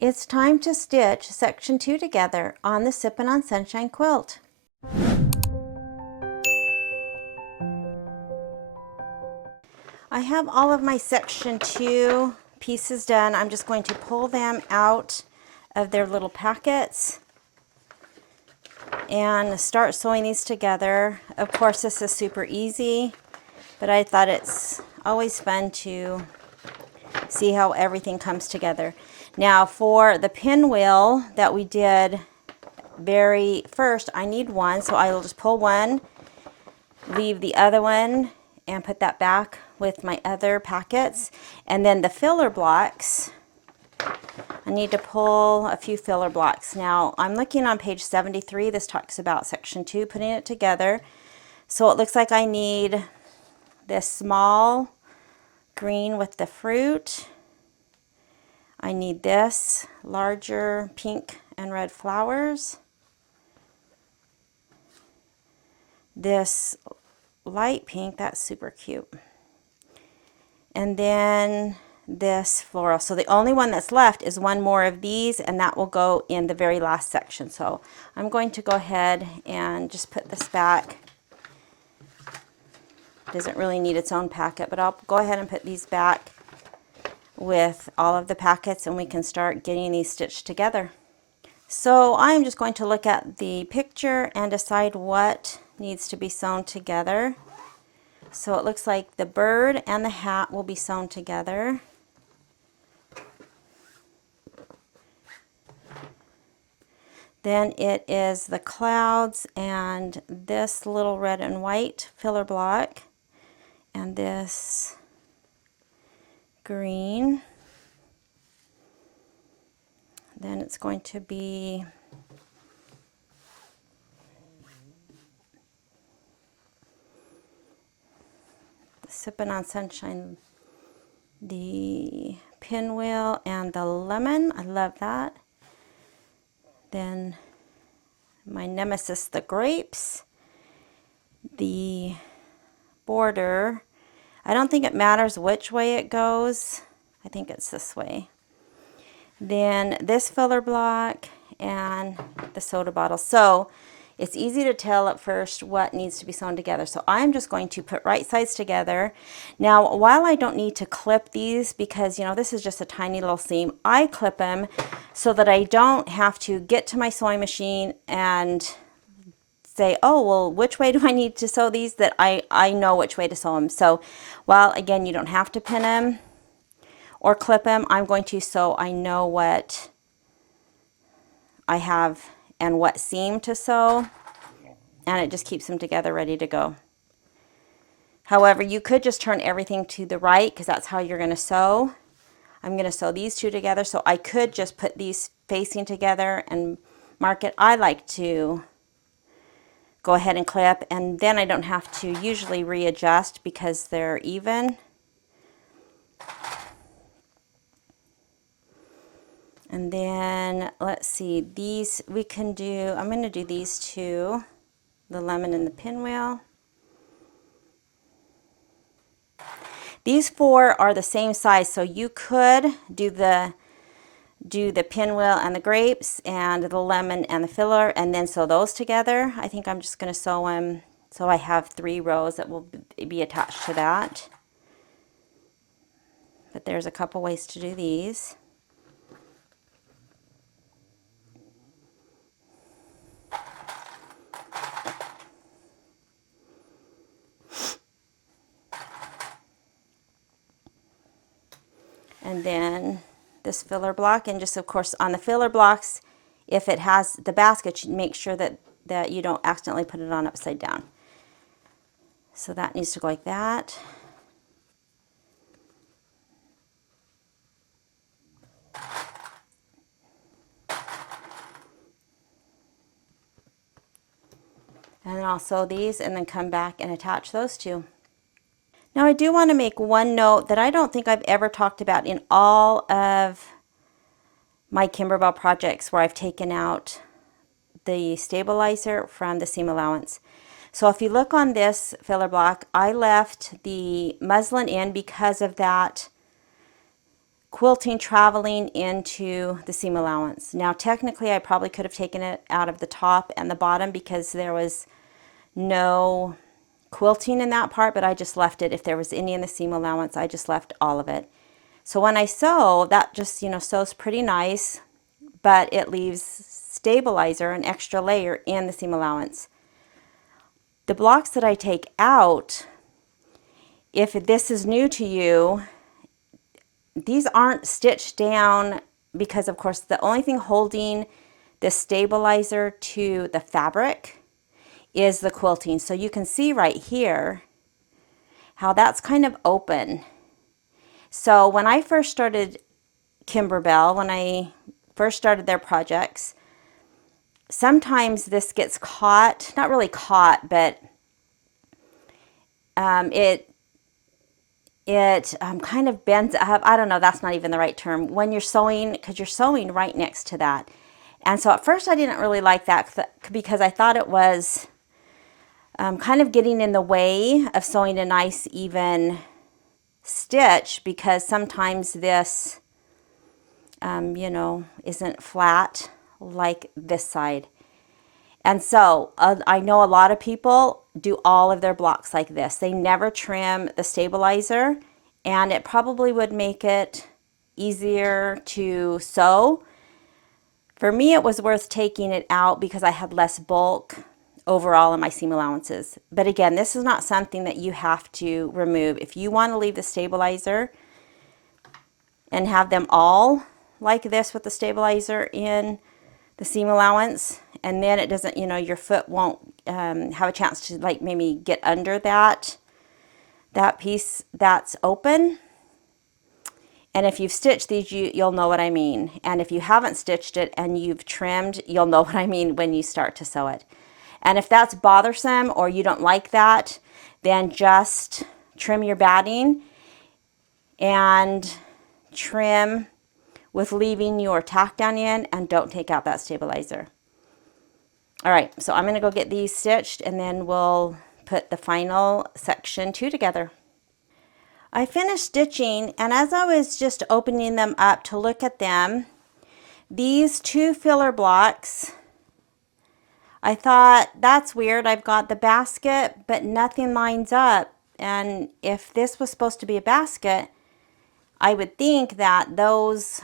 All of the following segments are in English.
It's time to stitch section 2 together on the Sippin' on Sunshine quilt. I have all of my section 2 pieces done. I'm just going to pull them out of their little packets and start sewing these together. Of course, this is super easy, but I thought it's always fun to see how everything comes together. Now for the pinwheel that we did very first, I need one, so I will just pull one, leave the other one, and put that back with my other packets. And then the filler blocks, I need to pull a few filler blocks. Now I'm looking on page 73. This talks about section 2, putting it together. So it looks like I need this small green with the fruit. I need this larger pink and red flowers. This light pink, that's super cute. And then this floral. So the only one that's left is one more of these, and that will go in the very last section. So I'm going to go ahead and just put this back. It doesn't really need its own packet, but I'll go ahead and put these back with all of the packets, and we can start getting these stitched together. So I'm just going to look at the picture and decide what needs to be sewn together. So it looks like the bird and the hat will be sewn together. Then it is the clouds and this little red and white filler block and this green. Then it's going to be the Sippin' on Sunshine, the pinwheel, and the lemon. I love that. Then my nemesis, the grapes, the border. I don't think it matters which way it goes. I think it's this way. Then this filler block and the soda bottle. So it's easy to tell at first what needs to be sewn together. So I'm just going to put right sides together. Now, while I don't need to clip these because, you know, this is just a tiny little seam, I clip them so that I don't have to get to my sewing machine and say, oh, well, which way do I need to sew these? That I know which way to sew them. So while, again, you don't have to pin them or clip them, I'm going to sew. I know what I have and what seam to sew, and it just keeps them together ready to go. However, you could just turn everything to the right because that's how you're going to sew. I'm going to sew these two together, so I could just put these facing together and mark it. I like to go ahead and clip, and then I don't have to usually readjust because they're even. And then let's see, these we can do, I'm going to do these two, the lemon and the pinwheel. These four are the same size, so you could do the pinwheel and the grapes and the lemon and the filler and then sew those together. I think I'm just going to sew them so I have 3 rows that will be attached to that. But there's a couple ways to do these. And then this filler block, and just of course on the filler blocks, if it has the basket, you make sure that you don't accidentally put it on upside down. So that needs to go like that. And then I'll sew these and then come back and attach those two. Now I do want to make one note that I don't think I've ever talked about in all of my Kimberbell projects where I've taken out the stabilizer from the seam allowance. So if you look on this filler block, I left the muslin in because of that quilting traveling into the seam allowance. Now technically I probably could have taken it out of the top and the bottom because there was no quilting in that part, but I just left it. If there was any in the seam allowance, I just left all of it. So when I sew, that just, you know, sews pretty nice, but it leaves stabilizer, an extra layer in the seam allowance. The blocks that I take out, if this is new to you, these aren't stitched down because, of course, the only thing holding the stabilizer to the fabric is the quilting. So you can see right here how that's kind of open. So when I first started Kimberbell, when I first started their projects, sometimes this gets caught, not really caught, but it kind of bends up. I don't know, that's not even the right term. When you're sewing, because you're sewing right next to that. And so at first I didn't really like that because I thought it was kind of getting in the way of sewing a nice even stitch, because sometimes this, you know, isn't flat like this side. And so I know a lot of people do all of their blocks like this. They never trim the stabilizer, and it probably would make it easier to sew. For me, it was worth taking it out because I had less bulk overall in my seam allowances. But again, this is not something that you have to remove. If you want to leave the stabilizer and have them all like this with the stabilizer in the seam allowance, and then it doesn't, you know, your foot won't have a chance to like maybe get under that piece that's open. And if you've stitched these, you'll know what I mean. And if you haven't stitched it and you've trimmed, you'll know what I mean when you start to sew it. And if that's bothersome or you don't like that, then just trim your batting and trim with leaving your tack down in, and don't take out that stabilizer. All right, so I'm gonna go get these stitched and then we'll put the final section 2 together. I finished stitching, and as I was just opening them up to look at them, these 2 filler blocks, I thought, that's weird. I've got the basket, but nothing lines up. And if this was supposed to be a basket, I would think that those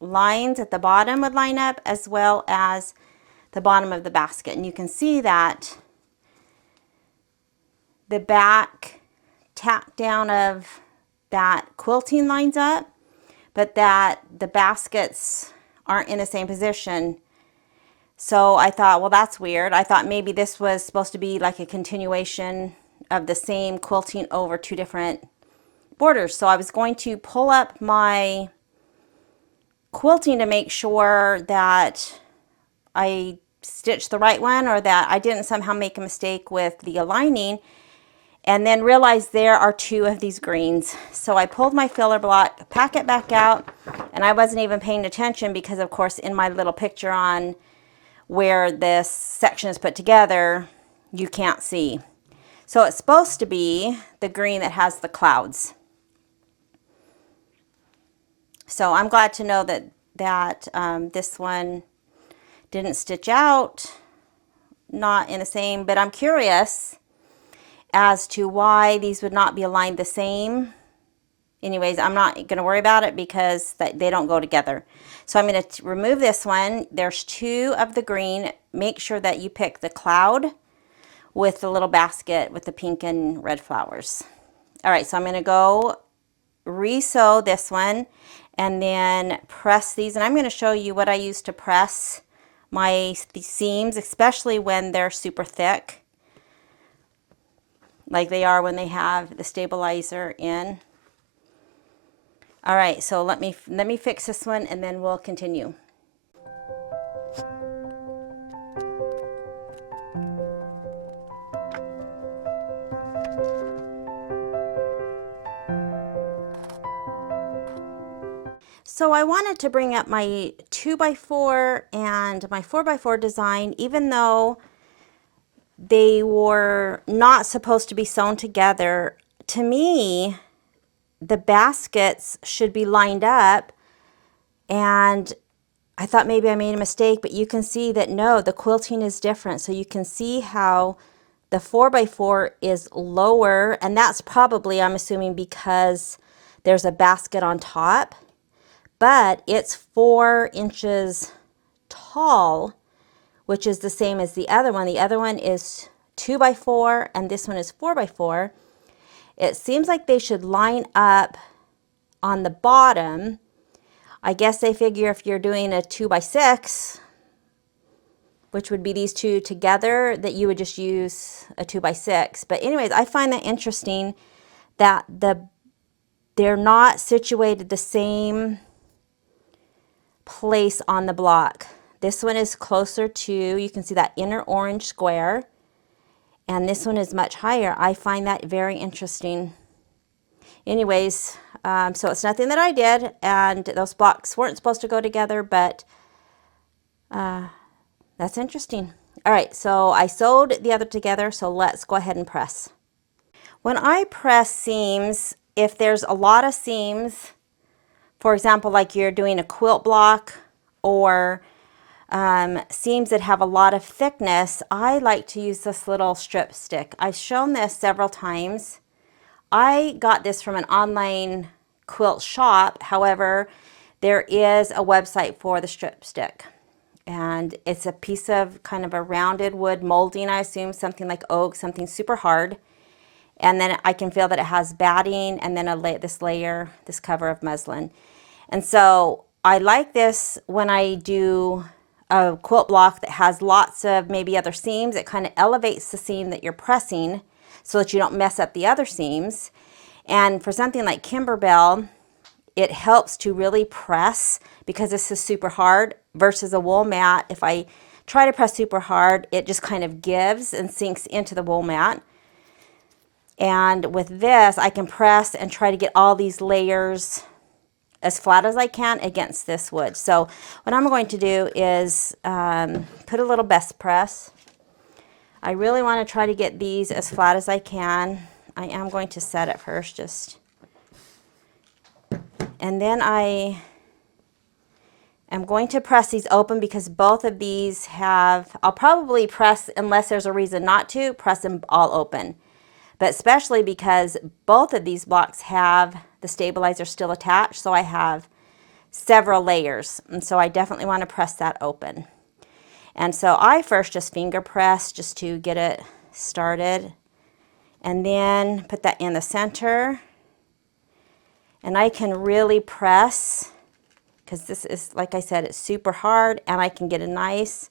lines at the bottom would line up as well as the bottom of the basket. And you can see that the back tack down of that quilting lines up, but that the baskets aren't in the same position. So I thought, well, that's weird. I thought maybe this was supposed to be like a continuation of the same quilting over 2 different borders. So I was going to pull up my quilting to make sure that I stitched the right one, or that I didn't somehow make a mistake with the aligning, and then realized there are 2 of these greens. So I pulled my filler block, pack it back out, and I wasn't even paying attention because, of course, in my little picture on where this section is put together, you can't see. So it's supposed to be the green that has the clouds. So I'm glad to know that this one didn't stitch out, not in the same, but I'm curious as to why these would not be aligned the same. Anyways, I'm not going to worry about it because they don't go together. So I'm going to remove this one. There's 2 of the green. Make sure that you pick the cloud with the little basket with the pink and red flowers. All right, so I'm going to go re-sew this one and then press these. And I'm going to show you what I use to press my seams, especially when they're super thick, like they are when they have the stabilizer in. All right, so let me fix this one and then we'll continue. So I wanted to bring up my 2x4 and my 4x4 design, even though they were not supposed to be sewn together. To me, the baskets should be lined up, and I thought maybe I made a mistake, but you can see that no, the quilting is different. So you can see how the 4x4 is lower, and that's probably, I'm assuming, because there's a basket on top, but it's 4 inches tall, which is the same as the other one. The other one is 2x4 and this one is 4x4. It seems like they should line up on the bottom. I guess they figure if you're doing a 2x6, which would be these two together, that you would just use a 2x6. But anyways, I find that interesting that they're not situated the same place on the block. This one is closer to, you can see that inner orange square, and this one is much higher. I find that very interesting. Anyways, so it's nothing that I did, and those blocks weren't supposed to go together, but that's interesting. All right, so I sewed the other together, so let's go ahead and press. When I press seams, if there's a lot of seams, for example, like you're doing a quilt block or seams that have a lot of thickness, I like to use this little strip stick. I've shown this several times. I got this from an online quilt shop. However, there is a website for the strip stick. And it's a piece of kind of a rounded wood molding, I assume, something like oak, something super hard. And then I can feel that it has batting and then this cover of muslin. And so I like this when I do a quilt block that has lots of maybe other seams. It kind of elevates the seam that you're pressing so that you don't mess up the other seams. And for something like Kimberbell, it helps to really press because this is super hard versus a wool mat. If I try to press super hard, it just kind of gives and sinks into the wool mat. And with this, I can press and try to get all these layers as flat as I can against this wood. So what I'm going to do is put a little best press. I really want to try to get these as flat as I can. I am going to set it first, and then I am going to press these open because both of these have, I'll probably press, unless there's a reason not to, press them all open. But especially because both of these blocks have the stabilizer still attached, so I have several layers, and so I definitely want to press that open. And so I first just finger press just to get it started, and then put that in the center. And I can really press, because this is, like I said, it's super hard, and I can get a nice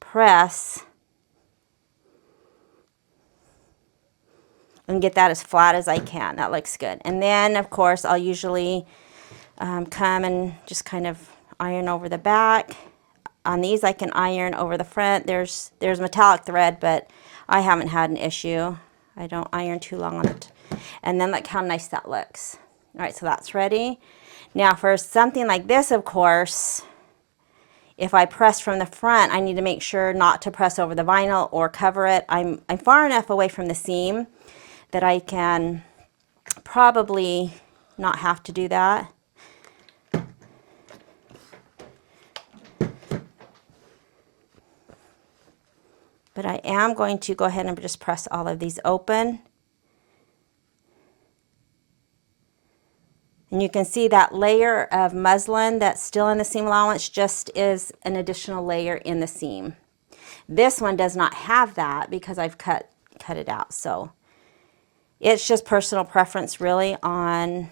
press and get that as flat as I can. That looks good. And then, of course, I'll usually come and just kind of iron over the back. On these, I can iron over the front. There's metallic thread, but I haven't had an issue. I don't iron too long on it. And then look how nice that looks. All right, so that's ready. Now for something like this, of course, if I press from the front, I need to make sure not to press over the vinyl or cover it. I'm far enough away from the seam that I can probably not have to do that. But I am going to go ahead and just press all of these open. And you can see that layer of muslin that's still in the seam allowance just is an additional layer in the seam. This one does not have that because I've cut it out. So it's just personal preference really on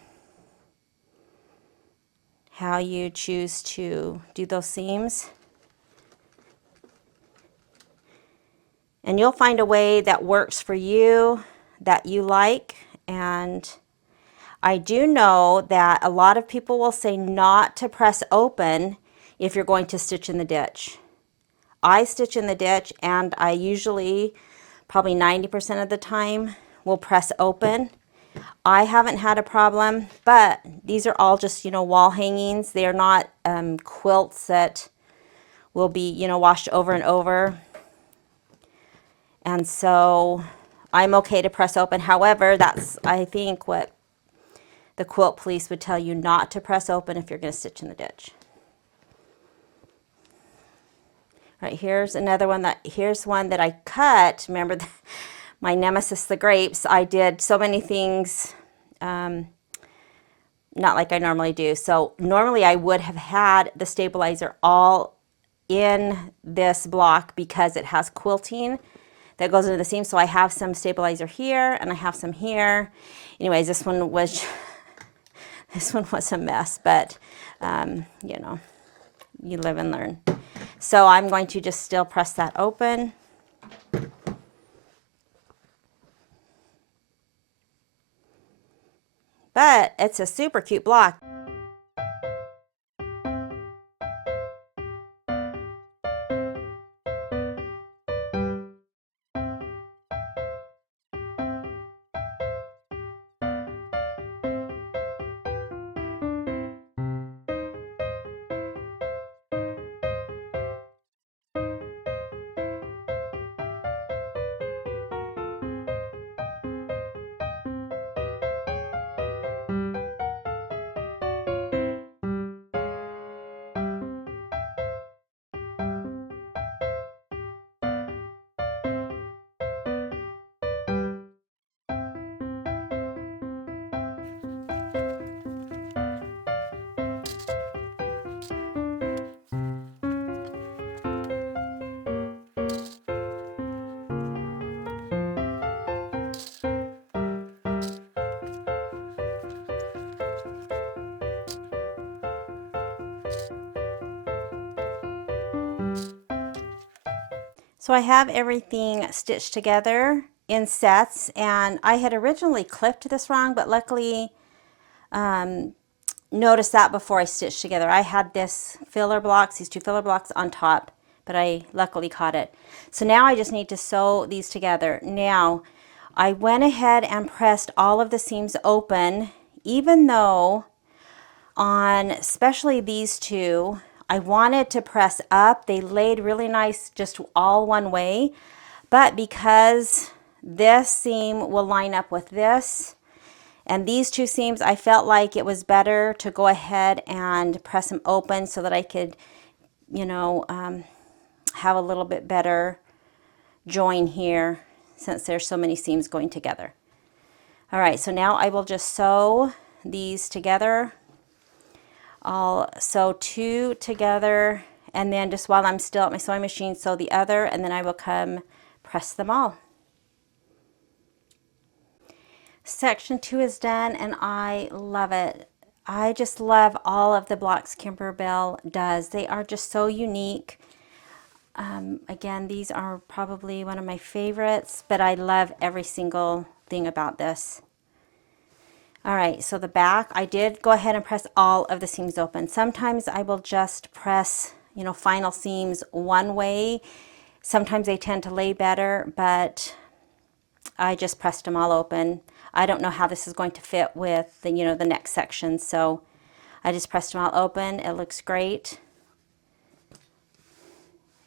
how you choose to do those seams. And you'll find a way that works for you, that you like. And I do know that a lot of people will say not to press open if you're going to stitch in the ditch. I stitch in the ditch, and I usually, probably 90% of the time, will press open. I haven't had a problem, but these are all just, wall hangings. They are not quilts that will be, washed over and over. And so I'm okay to press open. However, that's, I think, what the quilt police would tell you not to press open if you're going to stitch in the ditch. All right, here's another one here's one that I cut. Remember my nemesis, the grapes. I did so many things, not like I normally do. So normally I would have had the stabilizer all in this block because it has quilting that goes into the seam. So I have some stabilizer here and I have some here. Anyways, this one was a mess, but you know, you live and learn. So I'm going to just still press that open. But it's a super cute block. So I have everything stitched together in sets, and I had originally clipped this wrong, but luckily noticed that before I stitched together. I had these two filler blocks on top, but I luckily caught it. So now I just need to sew these together. Now I went ahead and pressed all of the seams open, even though on especially these two, I wanted to press up. They laid really nice, just all one way. But because this seam will line up with this, and these two seams, I felt like it was better to go ahead and press them open so that I could, you know, have a little bit better join here since there's so many seams going together. All right, so now I will just sew these together. I'll sew two together, and then just while I'm still at my sewing machine, sew the other, and then I will come press them all. Section 2 is done, and I love it. I just love all of the blocks Kimberbell does. They are just so unique. Again, these are probably one of my favorites, but I love every single thing about this. All right, so the back, I did go ahead and press all of the seams open. Sometimes I will just press, you know, final seams one way. Sometimes they tend to lay better, but I just pressed them all open. I don't know how this is going to fit with the, you know, the next section, so I just pressed them all open. It looks great.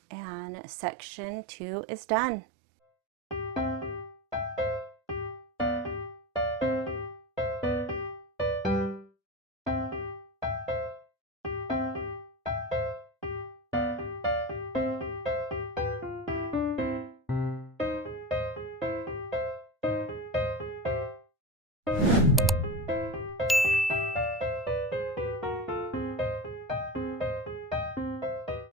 And section 2 is done.